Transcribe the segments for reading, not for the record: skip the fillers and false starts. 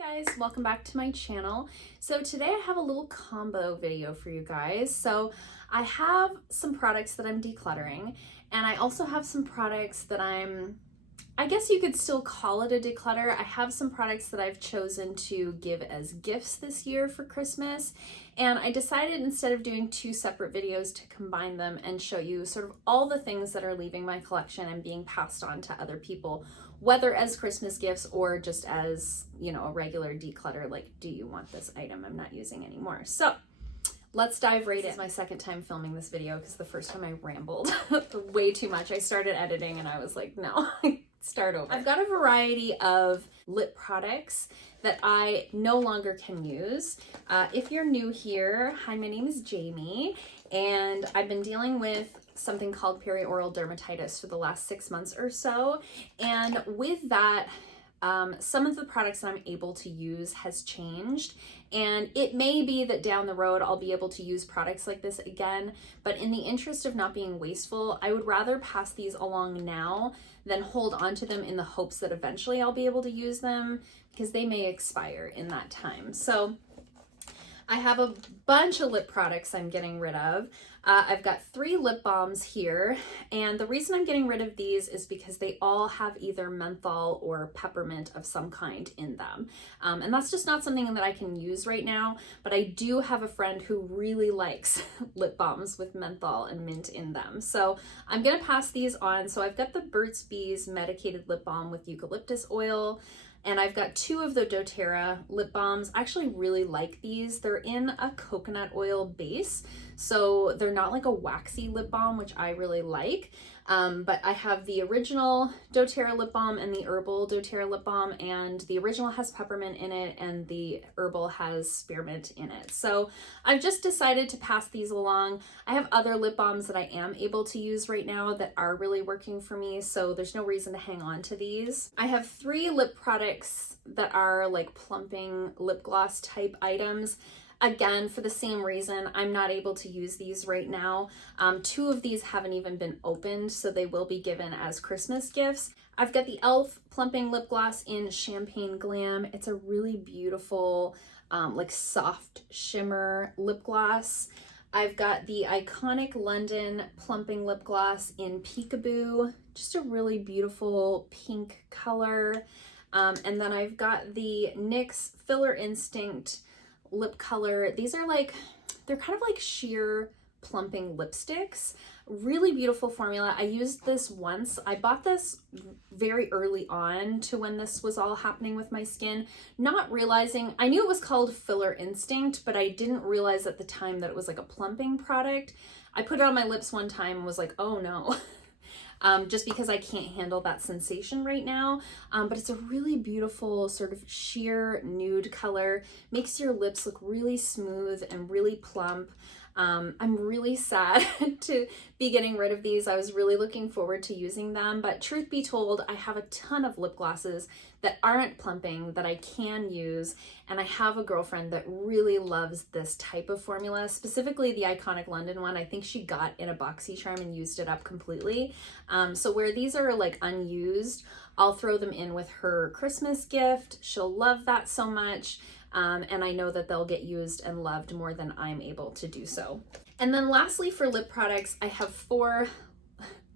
Hi guys, welcome back to my channel. So today I have a little combo video for you guys. So I have some products that I'm decluttering, and I also have some products that I guess you could still call it a declutter. I have some products that I've chosen to give as gifts this year for Christmas, and I decided instead of doing two separate videos to combine them and show you sort of all the things that are leaving my collection and being passed on to other people, whether as Christmas gifts or just as, you know, a regular declutter, like, do you want this item I'm not using anymore? So let's dive right in. This is my second time filming this video because the first time I rambled way too much. I started editing and I was like, no, start over. I've got a variety of lip products that I no longer can use. If you're new here, hi, my name is Jamie, and I've been dealing with something called perioral dermatitis for the last 6 months or so. And with that, some of the products that I'm able to use has changed, and it may be that down the road I'll be able to use products like this again, but in the interest of not being wasteful, I would rather pass these along now than hold on to them in the hopes that eventually I'll be able to use them, because they may expire in that time. So I have a bunch of lip products I'm getting rid of. I've got 3 lip balms here, and the reason I'm getting rid of these is because they all have either menthol or peppermint of some kind in them. And that's just not something that I can use right now, but I do have a friend who really likes lip balms with menthol and mint in them. So I'm gonna pass these on. So I've got the Burt's Bees Medicated Lip Balm with eucalyptus oil, and I've got 2 of the doTERRA lip balms. I actually really like these. They're in a coconut oil base, so they're not like a waxy lip balm, which I really like. But I have the original doTERRA lip balm and the herbal doTERRA lip balm, and the original has peppermint in it and the herbal has spearmint in it. So I've just decided to pass these along. I have other lip balms that I am able to use right now that are really working for me, so there's no reason to hang on to these. I have 3 lip products that are like plumping lip gloss type items. Again, for the same reason, I'm not able to use these right now. 2 of these haven't even been opened, so they will be given as Christmas gifts. I've got the e.l.f. Plumping Lip Gloss in Champagne Glam. It's a really beautiful, like soft shimmer lip gloss. I've got the Iconic London Plumping Lip Gloss in Peekaboo, just a really beautiful pink color. And then I've got the NYX Filler Instinct lip color. These are like, they're kind of like sheer plumping lipsticks. Really beautiful formula. I used this once. I bought this very early on to when this was all happening with my skin, not realizing, I knew it was called Filler Instinct, but I didn't realize at the time that it was like a plumping product. I put it on my lips one time and was like, oh no. Just because I can't handle that sensation right now. But it's a really beautiful sort of sheer nude color, makes your lips look really smooth and really plump. I'm really sad to be getting rid of these. I was really looking forward to using them, but truth be told, I have a ton of lip glosses that aren't plumping that I can use, and I have a girlfriend that really loves this type of formula, specifically the Iconic London one. I think she got in a BoxyCharm and used it up completely. So where these are like unused, I'll throw them in with her Christmas gift. She'll love that so much. And I know that they'll get used and loved more than I'm able to do so. And then lastly, for lip products, I have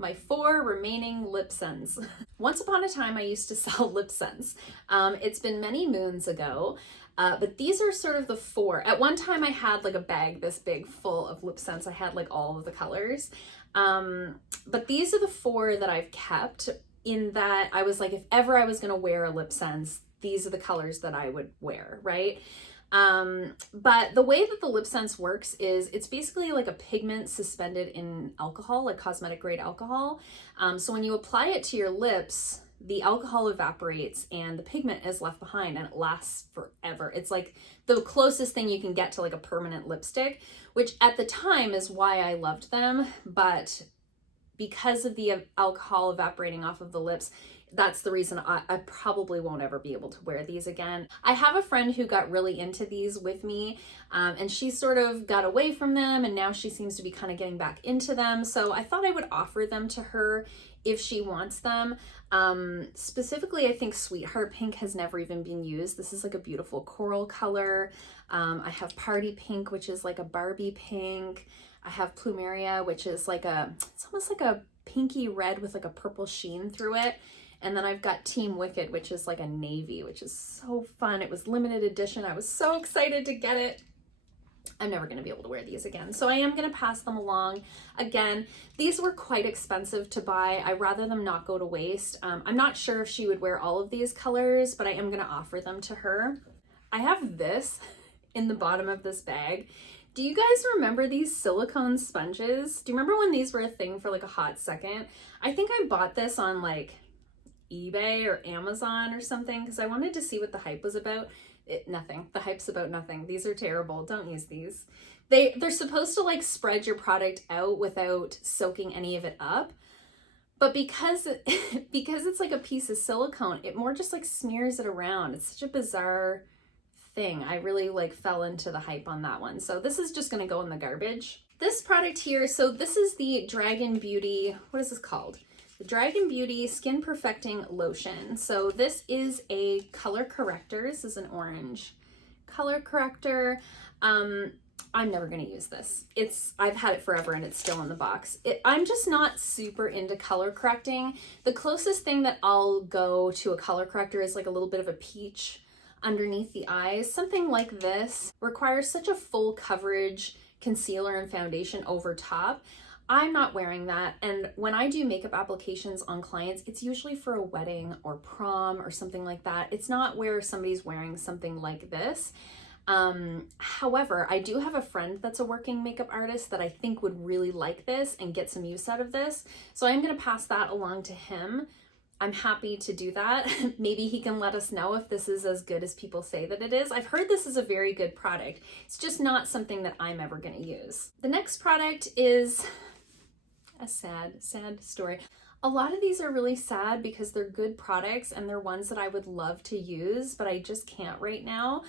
my 4 remaining lip scents. Once upon a time, I used to sell lip scents. It's been many moons ago, but these are sort of the 4. At one time, I had like a bag this big full of lip scents. I had like all of the colors. But these are the 4 that I've kept, in that I was like, if ever I was gonna wear a lip scent, these are the colors that I would wear, right? But the way that the lip sense works is it's basically like a pigment suspended in alcohol, like cosmetic grade alcohol. So when you apply it to your lips, the alcohol evaporates and the pigment is left behind, and it lasts forever. It's like the closest thing you can get to like a permanent lipstick, which at the time is why I loved them. But because of the alcohol evaporating off of the lips, that's the reason I probably won't ever be able to wear these again. I have a friend who got really into these with me, and she sort of got away from them, and now she seems to be kind of getting back into them. So I thought I would offer them to her if she wants them. Specifically, I think Sweetheart Pink has never even been used. This is like a beautiful coral color. I have Party Pink, which is like a Barbie pink. I have Plumeria, which is like it's almost like a pinky red with like a purple sheen through it. And then I've got Team Wicked, which is like a navy, which is so fun. It was limited edition. I was so excited to get it. I'm never going to be able to wear these again. So I am going to pass them along. Again, these were quite expensive to buy. I'd rather them not go to waste. I'm not sure if she would wear all of these colors, but I am going to offer them to her. I have this in the bottom of this bag. Do you guys remember these silicone sponges? Do you remember when these were a thing for like a hot second? I think I bought this on like eBay or Amazon or something because I wanted to see what the hype was about. Nothing. The hype's about nothing. These are terrible. Don't use these. They're supposed to like spread your product out without soaking any of it up. But because it's like a piece of silicone, it more just like smears it around. It's such a bizarre thing. I really like fell into the hype on that one. So this is just going to go in the garbage. This product here, so this is the Dragon Beauty, what is this called? The Dragon Beauty Skin Perfecting Lotion. So this is a color corrector. This is an orange color corrector. I'm never going to use this. I've had it forever and it's still in the box. I'm just not super into color correcting. The closest thing that I'll go to a color corrector is like a little bit of a peach underneath the eyes. Something like this requires such a full coverage concealer and foundation over top. I'm not wearing that, and when I do makeup applications on clients, it's usually for a wedding or prom or something like that. It's not where somebody's wearing something like this. However, I do have a friend that's a working makeup artist that I think would really like this and get some use out of this, so I'm going to pass that along to him. I'm happy to do that. Maybe he can let us know if this is as good as people say that it is. I've heard this is a very good product. It's just not something that I'm ever going to use. The next product is a sad story. A lot of these are really sad because they're good products and they're ones that I would love to use, but I just can't right now.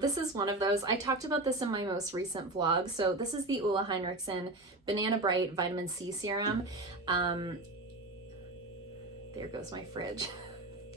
This is one of those. I talked about this in my most recent vlog. So this is the Ulla Heinrichsen Banana Bright Vitamin C Serum. There goes my fridge,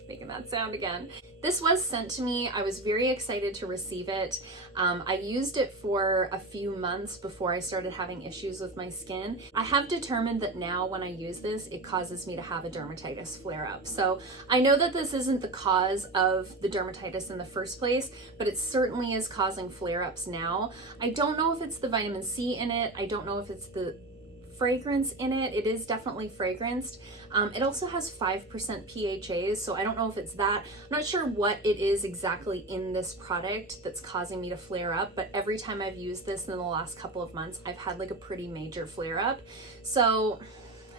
making that sound again. This was sent to me. I was very excited to receive it. I used it for a few months before I started having issues with my skin. I have determined that now when I use this, it causes me to have a dermatitis flare-up. So I know that this isn't the cause of the dermatitis in the first place, but it certainly is causing flare-ups now. I don't know if it's the vitamin C in it. I don't know if it's the fragrance in it. It is definitely fragranced. It also has 5% PHAs, so I don't know if it's that. I'm not sure what it is exactly in this product that's causing me to flare up, but every time I've used this in the last couple of months, I've had like a pretty major flare up. So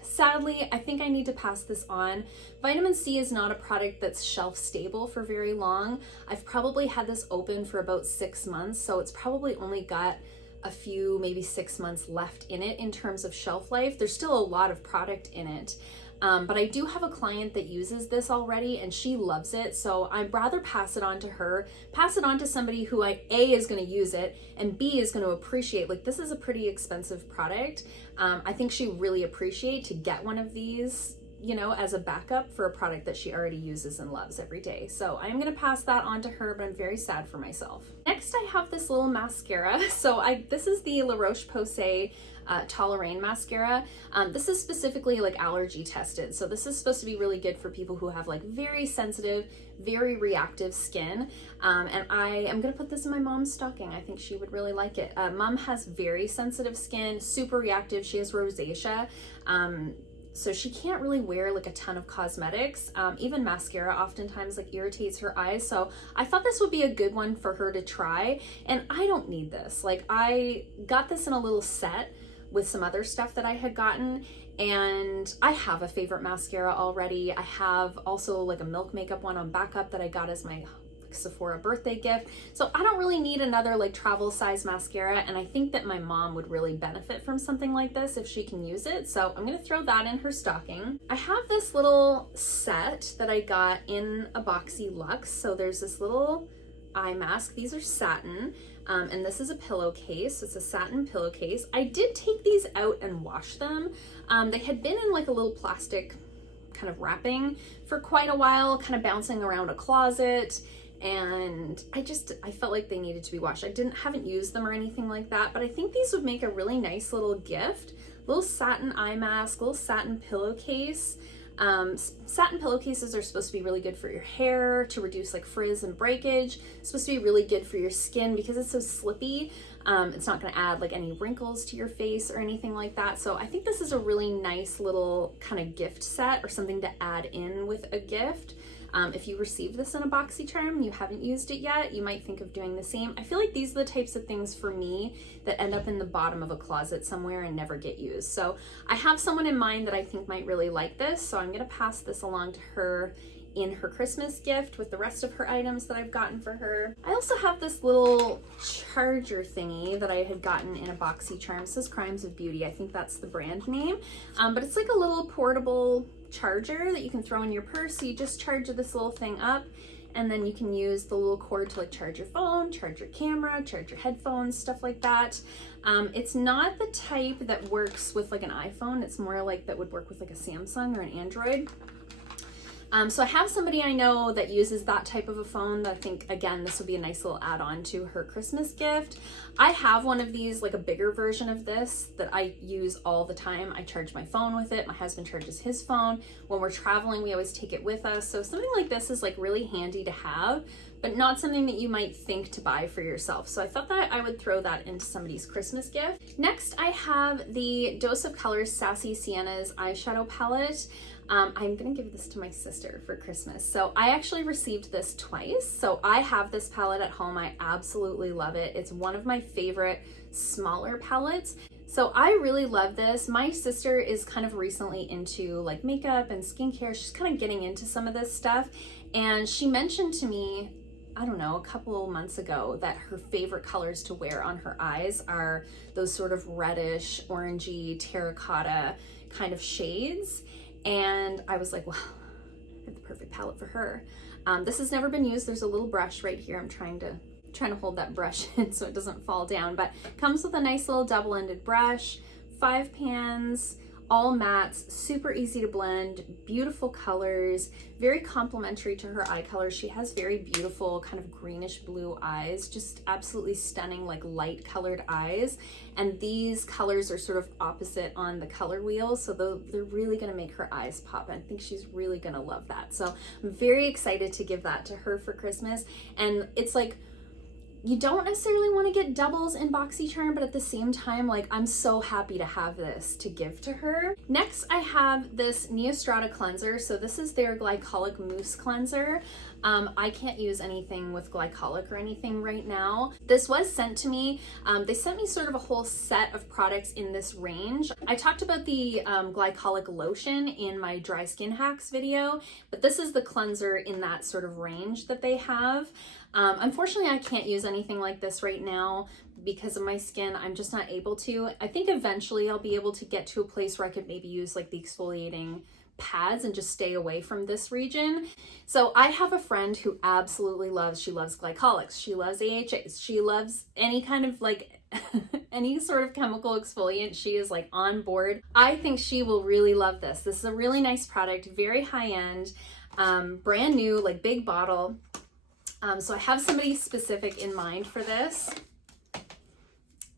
sadly, I think I need to pass this on. Vitamin C is not a product that's shelf stable for very long. I've probably had this open for about 6 months, so it's probably only got a few, maybe 6 months left in it in terms of shelf life. There's still a lot of product in it. But I do have a client that uses this already and she loves it. So I'd rather pass it on to her, pass it on to somebody who A, is going to use it, and B, is going to appreciate, like, this is a pretty expensive product. I think she really appreciate to get one of these, you know, as a backup for a product that she already uses and loves every day. So I'm going to pass that on to her, but I'm very sad for myself. Next, I have this little mascara. So this is the La Roche-Posay Toleraine mascara. This is specifically like allergy tested. So this is supposed to be really good for people who have like very sensitive, very reactive skin. And I am gonna put this in my mom's stocking. I think she would really like it. Mom has very sensitive skin, super reactive. She has rosacea. So she can't really wear like a ton of cosmetics. Even mascara oftentimes like irritates her eyes. So I thought this would be a good one for her to try. And I don't need this. Like, I got this in a little set with some other stuff that I had gotten, and I have a favorite mascara already. I have also like a Milk Makeup one on backup that I got as my like Sephora birthday gift. So I don't really need another like travel size mascara, and I think that my mom would really benefit from something like this if she can use it. So I'm gonna throw that in her stocking. I have this little set that I got in a Boxy Luxe. So there's this little eye mask. These are satin, and this is a pillowcase. It's a satin pillowcase. I did take these out and wash them. They had been in like a little plastic kind of wrapping for quite a while, kind of bouncing around a closet, and I felt like they needed to be washed. I haven't used them or anything like that, but I think these would make a really nice little gift. Little satin eye mask, little satin pillowcase. Satin pillowcases are supposed to be really good for your hair, to reduce like frizz and breakage. It's supposed to be really good for your skin because it's so slippy. It's not going to add like any wrinkles to your face or anything like that. So I think this is a really nice little kind of gift set or something to add in with a gift. If you receive this in a BoxyCharm and you haven't used it yet, you might think of doing the same. I feel like these are the types of things for me that end up in the bottom of a closet somewhere and never get used. So I have someone in mind that I think might really like this, so I'm going to pass this along to her in her Christmas gift with the rest of her items that I've gotten for her. I also have this little charger thingy that I had gotten in a BoxyCharm. It says Crimes of Beauty. I think that's the brand name. But it's like a little portable charger that you can throw in your purse. So you just charge this little thing up, and then you can use the little cord to like charge your phone, charge your camera, charge your headphones, stuff like that. It's not the type that works with like an iPhone. It's more like that would work with like a Samsung or an Android. So I have somebody I know that uses that type of a phone that I think, again, this would be a nice little add-on to her Christmas gift. I have one of these, like a bigger version of this that I use all the time. I charge my phone with it. My husband charges his phone. When we're traveling, we always take it with us. So something like this is like really handy to have, but not something that you might think to buy for yourself. So I thought that I would throw that into somebody's Christmas gift. Next, I have the Dose of Colors Sassy Sienna's eyeshadow palette. I'm gonna give this to my sister for Christmas. So I actually received this twice. So I have this palette at home. I absolutely love it. It's one of my favorite smaller palettes. So I really love this. My sister is kind of recently into like makeup and skincare. She's kind of getting into some of this stuff. And she mentioned to me, I don't know, a couple months ago that her favorite colors to wear on her eyes are those sort of reddish, orangey, terracotta kind of shades. And I was like, well, I have the perfect palette for her. This has never been used. There's a little brush right here. I'm trying to hold that brush in so it doesn't fall down, but comes with a nice little double-ended brush, 5 pans, all mattes, super easy to blend, beautiful colors, very complementary to her eye color. She has very beautiful kind of greenish blue eyes, just absolutely stunning, like light colored eyes. And these colors are sort of opposite on the color wheel, so they're really gonna make her eyes pop. I think she's really gonna love that. So I'm very excited to give that to her for Christmas. And it's like, you don't necessarily want to get doubles in BoxyCharm, but at the same time, like, I'm so happy to have this to give to her. Next, I have this Neostrata cleanser. So this is their glycolic mousse cleanser. I can't use anything with glycolic or anything right now. This was sent to me. They sent me sort of a whole set of products in this range. I talked about the glycolic lotion in my dry skin hacks video, but this is the cleanser in that sort of range that they have. Unfortunately, I can't use anything like this right now because of my skin. I'm just not able to. I think eventually I'll be able to get to a place where I could maybe use like the exfoliating pads and just stay away from this region. So I have a friend who absolutely loves glycolics. She loves AHAs. She loves any kind of like any sort of chemical exfoliant. She is like on board. I think she will really love this. This is a really nice product, very high end, brand new, like big bottle. So I have somebody specific in mind for this.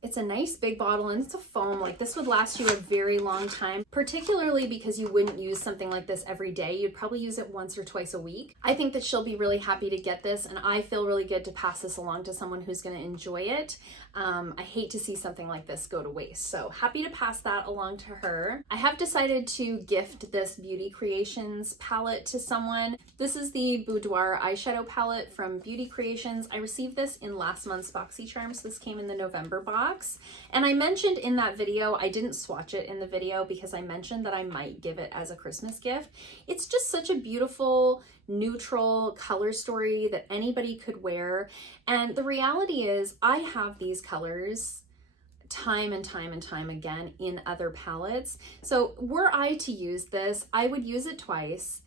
It's a nice big bottle and it's a foam. Like this would last you a very long time, particularly because you wouldn't use something like this every day. You'd probably use it once or twice a week. I think that she'll be really happy to get this, and I feel really good to pass this along to someone who's going to enjoy it. I hate to see something like this go to waste, so happy to pass that along to her. I have decided to gift this Beauty Creations palette to someone. This is the Boudoir eyeshadow palette from Beauty Creations. I received this in last month's BoxyCharm, so this came in the November box. box. And I mentioned in that video, I didn't swatch it in the video because I mentioned that I might give it as a Christmas gift. It's just such a beautiful, neutral color story that anybody could wear. And the reality is I have these colors time and time and time again in other palettes. So were I to use this, I would use it twice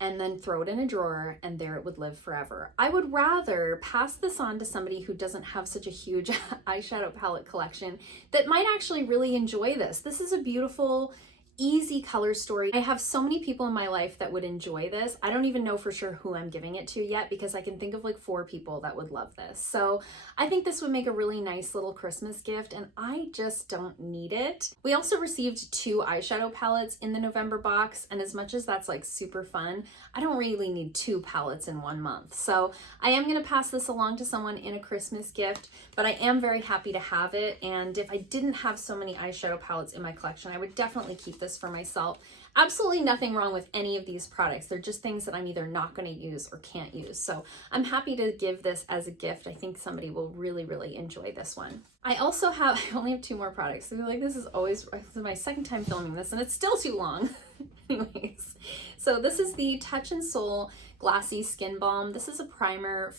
and then throw it in a drawer and there it would live forever. I would rather pass this on to somebody who doesn't have such a huge eyeshadow palette collection that might actually really enjoy this. This is a beautiful, easy color story. I have so many people in my life that would enjoy this. I don't even know for sure who I'm giving it to yet because I can think of like 4 people that would love this. So I think this would make a really nice little Christmas gift and I just don't need it. We also received 2 eyeshadow palettes in the November box, and as much as that's like super fun, I don't really need 2 palettes in 1 month. So I am gonna pass this along to someone in a Christmas gift, but I am very happy to have it. And if I didn't have so many eyeshadow palettes in my collection, I would definitely keep this for myself. Absolutely nothing wrong with any of these products. They're just things that I'm either not going to use or can't use. So I'm happy to give this as a gift. I think somebody will really, really enjoy this one. I also have, I only have 2 more products. So like this is my second time filming this and it's still too long. Anyways, so this is the Touch and Soul Glassy Skin Balm. This is a primer,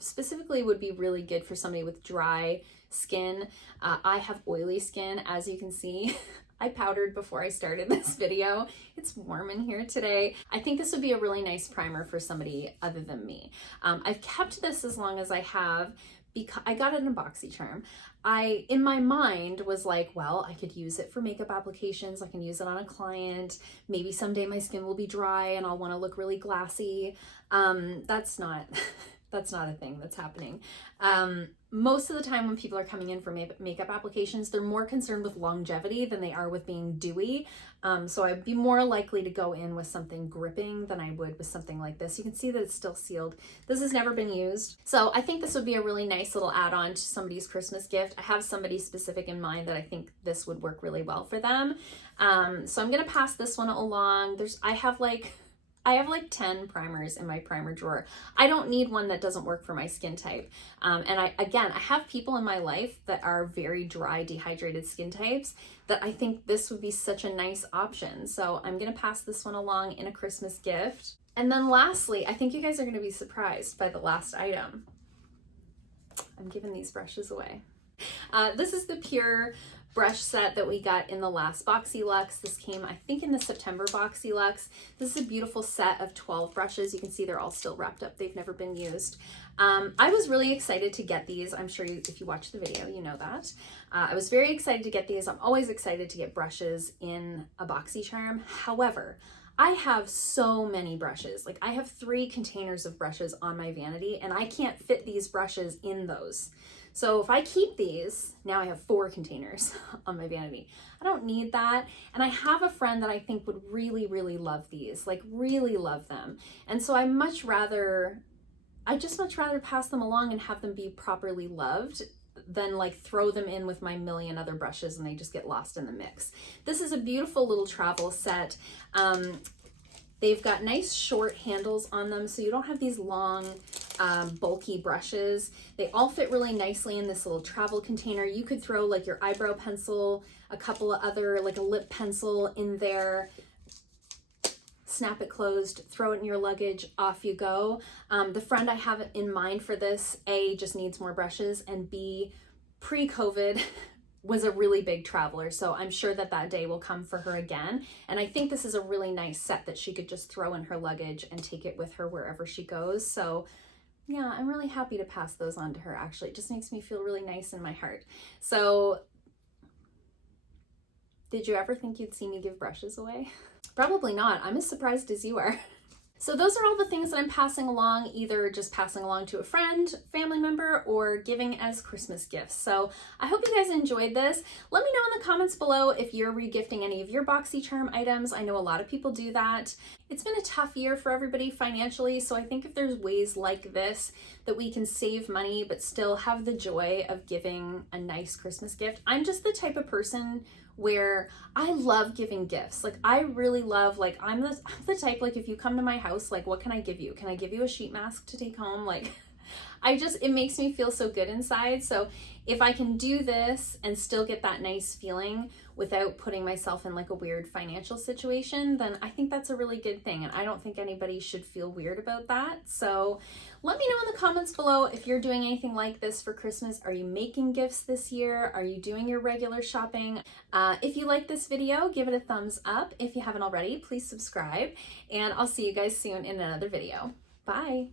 specifically would be really good for somebody with dry skin. I have oily skin, as you can see. I powdered before I started this video. It's warm in here today. I think this would be a really nice primer for somebody other than me. I've kept this as long as I have because I got it in BoxyCharm. I, in my mind, was like, well, I could use it for makeup applications. I can use it on a client. Maybe someday my skin will be dry and I'll want to look really glassy. That's not a thing that's happening. Most of the time when people are coming in for makeup applications, they're more concerned with longevity than they are with being dewy. So I'd be more likely to go in with something gripping than I would with something like this. You can see that it's still sealed. This has never been used. So I think this would be a really nice little add-on to somebody's Christmas gift. I have somebody specific in mind that I think this would work really well for them. So I'm gonna pass this one along. I have like 10 primers in my primer drawer. I don't need one that doesn't work for my skin type. And I have people in my life that are very dry, dehydrated skin types that I think this would be such a nice option. So I'm gonna pass this one along in a Christmas gift. And then lastly, I think you guys are gonna be surprised by the last item. I'm giving these brushes away. This is the Pure brush set that we got in the last Boxy Luxe. This came, I think, in the September Boxy Luxe. This is a beautiful set of 12 brushes. You can see they're all still wrapped up. They've never been used. I was really excited to get these. I'm sure if you watch the video, you know that. I was very excited to get these. I'm always excited to get brushes in a BoxyCharm. However, I have so many brushes. Like I have 3 containers of brushes on my vanity and I can't fit these brushes in those. So if I keep these, now I have 4 containers on my vanity. I don't need that. And I have a friend that I think would really, really love these, like really love them. And so I just much rather pass them along and have them be properly loved than like throw them in with my million other brushes and they just get lost in the mix. This is a beautiful little travel set. They've got nice short handles on them, so you don't have these long, bulky brushes. They all fit really nicely in this little travel container. You could throw like your eyebrow pencil, a couple of other, like a lip pencil in there, snap it closed, throw it in your luggage, off you go. The friend I have in mind for this, A, just needs more brushes, and B, pre-COVID, was a really big traveler, so I'm sure that that day will come for her again. And I think this is a really nice set that she could just throw in her luggage and take it with her wherever she goes. So yeah, I'm really happy to pass those on to her. Actually, it just makes me feel really nice in my heart. So did you ever think you'd see me give brushes away? Probably not. I'm as surprised as you are. So those are all the things that I'm passing along, either just passing along to a friend, family member, or giving as Christmas gifts. So I hope you guys enjoyed this. Let me know in the comments below if you're regifting any of your BoxyCharm items. I know a lot of people do that. It's been a tough year for everybody financially, so I think if there's ways like this that we can save money but still have the joy of giving a nice Christmas gift. I'm just the type of person where I love giving gifts. Like I really love, like I'm the type, like if you come to my house, like what can I give you? Can I give you a sheet mask to take home? Like it makes me feel so good inside. So if I can do this and still get that nice feeling without putting myself in like a weird financial situation, then I think that's a really good thing. And I don't think anybody should feel weird about that. So let me know in the comments below if you're doing anything like this for Christmas. Are you making gifts this year? Are you doing your regular shopping? If you like this video, give it a thumbs up. If you haven't already, please subscribe, and I'll see you guys soon in another video. Bye.